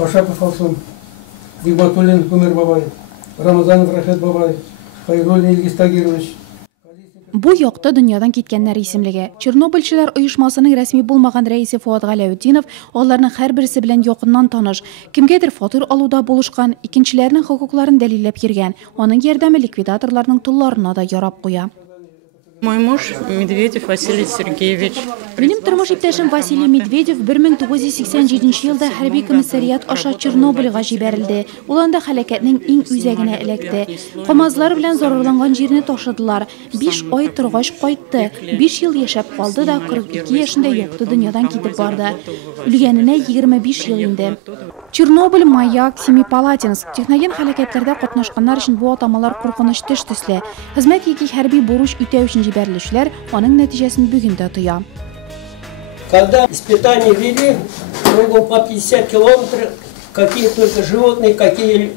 Ашапов Алсун, Бигматуллин Гумер бабай, Рамазанов Рахет бабай, Хайруллин Илгиз Тагирович. Бу якты дөньядан киткәннәр исемлеге. Чернобыльчылар оешмасының рәсми булмаган рәисе Фуат Галәүдинов аларның һәрберсе белән якыннан таныш. Кемгәдер фатир алуда булышкан, икенчеләрнең хокукларын дәлилләп йөргән. Аның ярдәме ликвидаторларның тулларына да ярап куя. Мой муж Медведев Василий Сергеевич. Минем тормыш иптәшем Василий Медведев 1987 елда хәрби комиссариат аша Чернобыльга җибәрелде. Ул анда һәлакәтнең иң үзәгенә эләкте. Камазлар белән зарарланган җирне ташыдылар. 5 ай торгач кайтты. 5 ел яшәп калды да 42 яшендә якты дөньядан китеп барды. Үлгәненә 25 ел инде. Чернобыль, Маяк, Семипалатинск техноген һәлакәтләрдә катнашканнар өчен бу атамалар куркыныч төш төсле. Хезмәт яки хәрби бурыч үтәү өчен җибәрелүчеләр аның нәтиҗәсен бүген дә тоя. Когда испытания вели, кругом по 50 километров, какие только животные, какие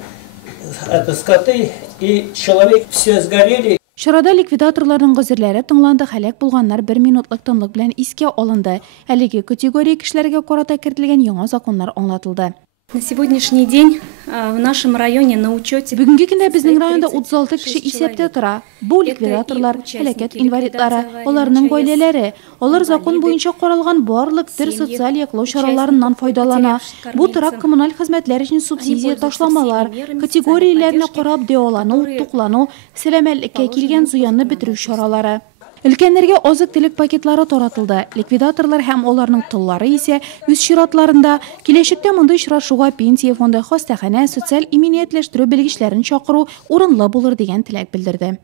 скоты и человек, все сгорели. Чарада ликвидаторларның гозерләре тыңланды, һәлак булганнар 1 минутлык тынлык белән искә алынды. Әлеге категория кешеләргә карата кертелгән яңа законнар аңлатылды. На сегодняшний день в нашем районе на учете... Бүгенге көндә безнең районда 36 кеше исәптә тора. Бу ликвидаторлар, һәлакәт инвалидлары, аларның гаиләләре. Алар закон буенча каралган барлык төр социаль яклау чараларыннан файдалана. Бу торак коммуналь хезмәтләр өчен субсидия ташламалар, категорияләрне карап дәвалану, туклану, сәламәтлеккә килгән зыянны бетерү чаралары. Өлкәннәргә азык-төлек пакетлары таратылды. Ликвидаторлар һәм аларның тыллары исә үз чиратларында киләчәктә мондый очрашуга пенсия фонды, хастаханә, социаль иминиятләштерү белгечләрен чакыру урынлы булыр дигән теләк белдерде.